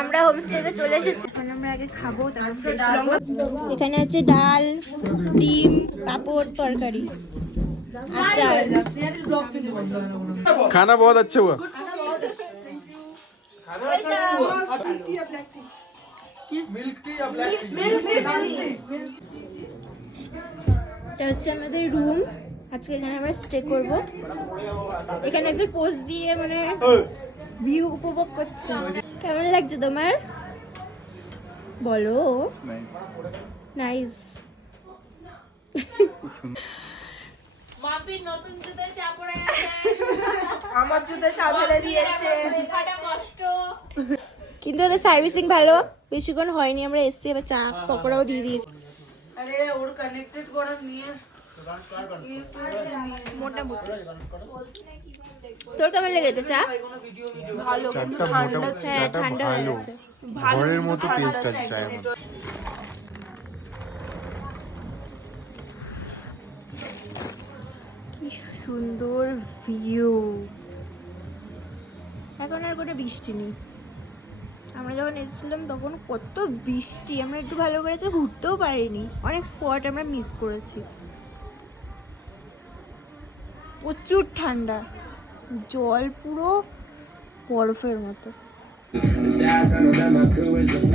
আমরা হোমস্টেতে চলে এসেছি, এখন আমরা আগে খাবো তারপর এখানে আছে ডাল, ডিম, পাঁপড়, তরকারি, আচার। खाना बहुत अच्छा हुआ। এটা হচ্ছে আমাদের রুম, আজকে এখানে আমরা স্টে করব। এখানে একজন পোজ দিয়ে মানে ভিউ উপভোগ করছে। কেমন লাগছে তোমার বলো? নাইস। মাপির নতুন জুতোয় চা পড়ে আছে, আমার জুতোয় চা ফেলে দিয়েছে। লেখাটা কষ্ট। কিন্তু ওদের সার্ভিসিং ভালো, বেশিক্ষণ হয়নি আমরা এসছি, এবার চা পকোড়াও দিয়ে দিয়েছি। আরে ওর কানেক্টেড করা নিয়ে মোটামুটি। তোর কেমন লেগেছে চা? ভালো, কিন্তু ঠান্ডা ছিল। হ্যাঁ, ঠান্ডা হয়ে গেছে। ঘরের মতো টেস্ট আছে চায়ের মধ্যে। কি সুন্দর ভিউ। এখন আর কোনো বৃষ্টি নেই। আমরা যখন এসেছিলাম তখন কত বৃষ্টি, আমরা একটু ভালো করে তো ঘুরতেও পারিনি, অনেক স্পট আমরা মিস করেছি। প্রচুর ঠান্ডা, জল পুরো বরফের মতো।